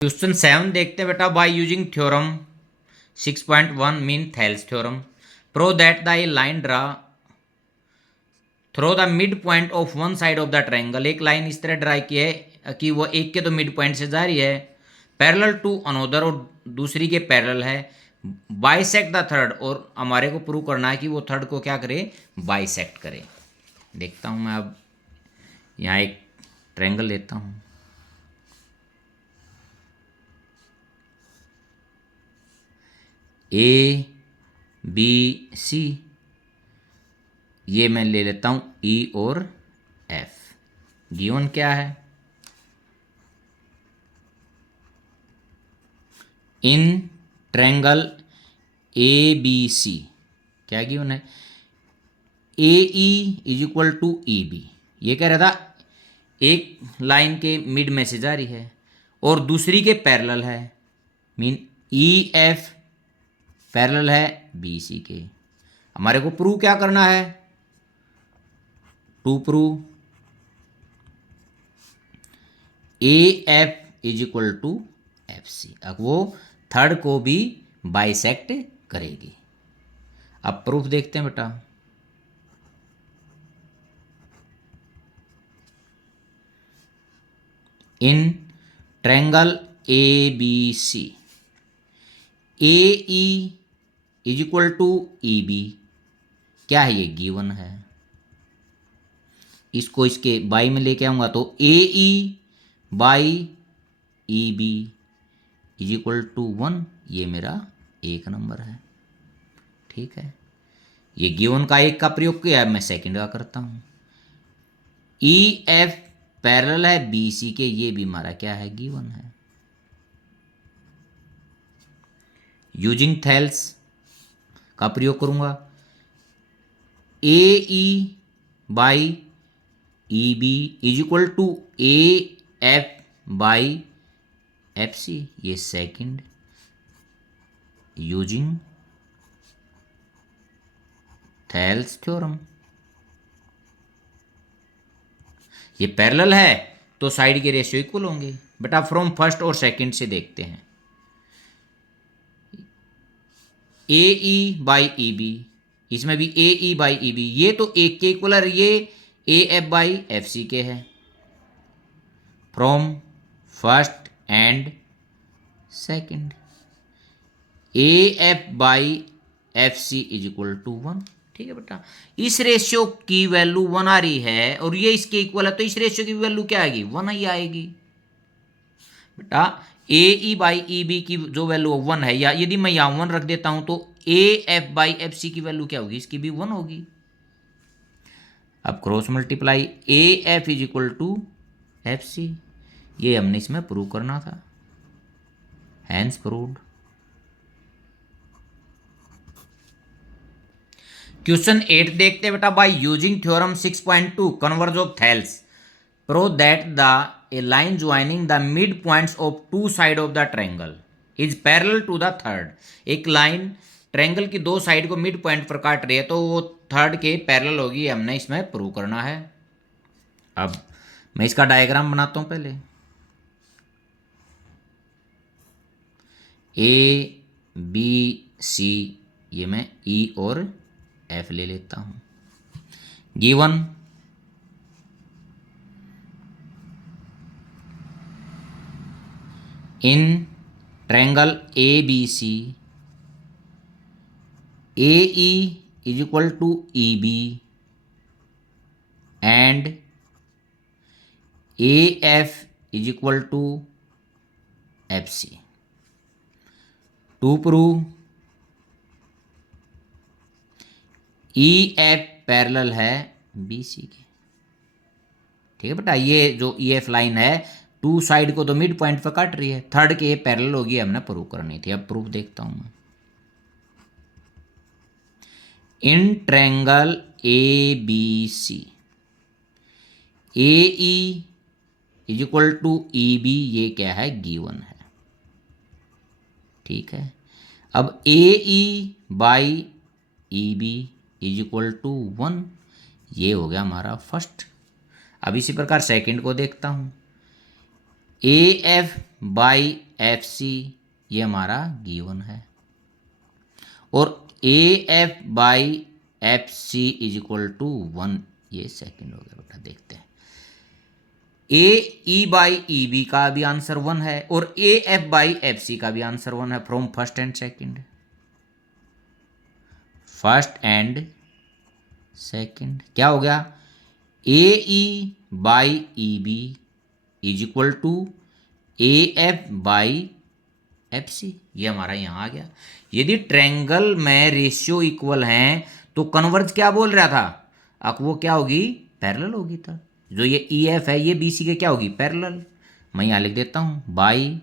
Question 7 देखते हैं बेटा। By using theorem 6.1 mean Thales theorem prove that the line draw through the mid point of one side of the triangle. एक line इस तरह draw की है कि वो एक के तो मिड पॉइंट से जा रही है, पैरेलल टू अनोदर, और दूसरी के पैरेलल है, बाइसेक्ट द थर्ड, और हमारे को प्रूव करना है कि वो थर्ड को क्या करे, बाइसेक्ट करे। देखता हूँ मैं अब यहाँ एक ट्रायंगल लेता हूँ। ए बी सी, ये मैं ले लेता हूं ई और एफ। गिवन क्या है, इन ट्रायंगल ए बी सी क्या गिवन है, A E is equal to E B. ये कह रहा था एक लाइन के मिड में से जा रही है और दूसरी के पैरेलल है, मीन ई एफ पैरेलल है बी सी के। हमारे को प्रूव क्या करना है, to prove A F is equal to F C. अब वो थर्ड को भी बाइसेक्ट करेगी। अब प्रूफ देखते हैं बेटा। In triangle A B C, A E is equal to E B, क्या है ये, गिवन है। इसको इसके बाई में लेके आऊंगा तो a e by e b is equal to 1, ये मेरा एक नंबर है। ठीक है, ये गिवन का एक का प्रयोग किया है, मैं सेकंड का करता हूं। ई एफ पैरेलल है बी सी के, ये भी हमारा क्या है, गिवन है। यूजिंग थेल्स का प्रयोग करूंगा, a e by e b is equal to a F by F C, ये सेकंड। यूजिंग थेल्स थ्योरम, ये पैरेलल है तो साइड के रेशियो इक्वल होंगे। बेटा फ्रॉम फर्स्ट और सेकंड से देखते हैं। ए ई बाई ई बी, इसमें भी ए ई बाई ई बी, ये तो एक के इक्वल है, ये A F by F C के है। From first and second, A F by F C is equal to 1। ठीक है बेटा, इस रेशियो की वैल्यू 1 आ रही है और ये इसके इक्वल है, तो इस रेशियो की वैल्यू क्या आएगी, 1 ही आएगी। बेटा ए ई बाई ई बी की जो वैल्यू 1 है, या यदि मैं यहाँ 1 रख देता हूं तो A F by F C की वैल्यू क्या होगी, इसकी भी 1 होगी। अब cross multiply, A F is equal to F सी, ये हमने इसमें प्रूव करना था, हैंस प्रूव्ड। क्वेश्चन 8 देखते हैं बेटा। By using theorem 6.2 converse of Thales prove that the a line joining the mid points of two side of the triangle is parallel to the third. एक line triangle की दो side को mid point पर काट रही है तो वो थर्ड के पैरेलल होगी, हमने इसमें प्रूव करना है। अब मैं इसका डायग्राम बनाता हूं पहले। ए बी सी, ये मैं ई और एफ ले लेता हूं। Given in triangle A B C, A E is equal to E B and A F is equal to F C. To prove E F parallel है बी सी के। ठीक है बेटा, ये जो ई एफ लाइन है two side को तो मिड पॉइंट पर काट रही है, थर्ड के पैरेलल होगी, हमने प्रूव करनी थी। अब प्रूफ देखता हूं मैं। In triangle A B C, A E is equal to E B, ये क्या है, गिवन है। ठीक है, अब a e by e b is equal to 1, ये हो गया हमारा फर्स्ट। अब इसी प्रकार सेकंड को देखता हूं, A F by F C ये हमारा गिवन है, और A F by F C is equal to 1, ये सेकंड हो गया बेटा। देखते हैं, ए ई बाई ई बी का भी आंसर 1 है और A F by F c का भी आंसर 1 है from first and second. First and second क्या हो गया, a e by e b is equal to a F by F C, ये हमारा यहां आ गया। यदि ट्रायंगल में रेशियो इक्वल हैं तो कन्वर्ज क्या बोल रहा था, अब वो क्या होगी, पैरेलल होगी। था जो ये ई एफ है ये बी सी के क्या होगी, पैरेलल। मैं यहां लिख देता हूं, by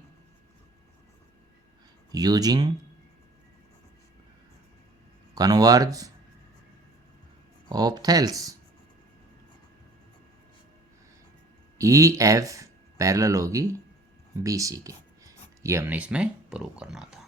using converge of Thales E F parallel होगी बी सी के। ये हमने इसमें प्रूव करना था।